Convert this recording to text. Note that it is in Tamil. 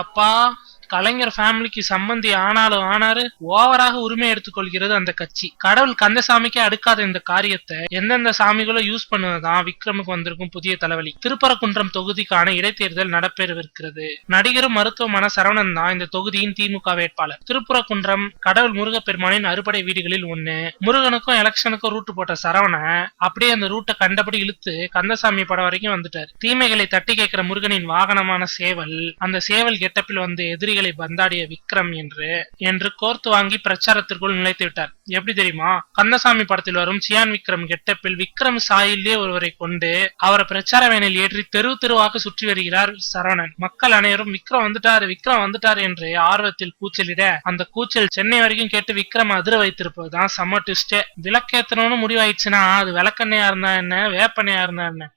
எப்பா, கலைஞர் ஃபேமிலிக்கு சம்பந்தி ஆனாலும் ஆனாரு, ஓவராக உரிமை எடுத்துக்கொள்கிறது அந்த கட்சி. கடவுள் கந்தசாமிக்கே அடுக்காத இந்த காரியத்தை எந்தெந்த சாமிகளும் யூஸ் பண்ணுவதுதான் விக்ரமுக்கு வந்திருக்கும் புதிய தலைவலி. திருப்பரங்குன்றம் தொகுதிக்கான இடைத்தேர்தல் நடைபெறவிருக்கிறது. நடிகரும் மருத்துவமான சரவணன் தான் இந்த தொகுதியின் திமுக வேட்பாளர். திருப்பரங்குன்றம் கடவுள் முருகப்பெருமானின் அறுபடை வீடுகளில் ஒண்ணு. முருகனுக்கும் எலெக்ஷனுக்கும் ரூட் போட்ட சரவணன் அப்படியே அந்த ரூட்டை கண்டபடி இழுத்து கந்தசாமி படம் வரைக்கும் வந்துட்டார். தீமைகளை தட்டி கேட்கிற முருகனின் வாகனமான சேவல், அந்த சேவல் கெட்டப்பில் வந்து எதிரிகள் பந்தாடிய விக்ரம் என்று கோர்த்து வாங்கி பிரச்சாரத்திற்குள் நுழைத்து விட்டார். எப்படி தெரியுமா? கந்தசாமி படத்தில் வரும் சியான் விக்ரம் கெட்டப்பில் விக்ரம் சாயிலே ஒருவரை கொண்டு அவரை பிரச்சார வேனில் ஏற்றி தெரு தெருவாக சுற்றி வருகிறார் சரவணன். மக்கள் அனைவரும் விக்ரம் வந்துட்டாரு என்று ஆர்வத்தில் கூச்சலிட, அந்த கூச்சல் சென்னை வரைக்கும் கேட்டு விக்ரம் அதிர வைத்திருப்பதுதான் செம்ம ட்விஸ்டே. விளக்கேத்தணும்னு முடிவாயிடுச்சுன்னா அது விளக்கெண்ணையா இருந்தா என்ன, வேப்பெண்ணையா இருந்தா என்ன,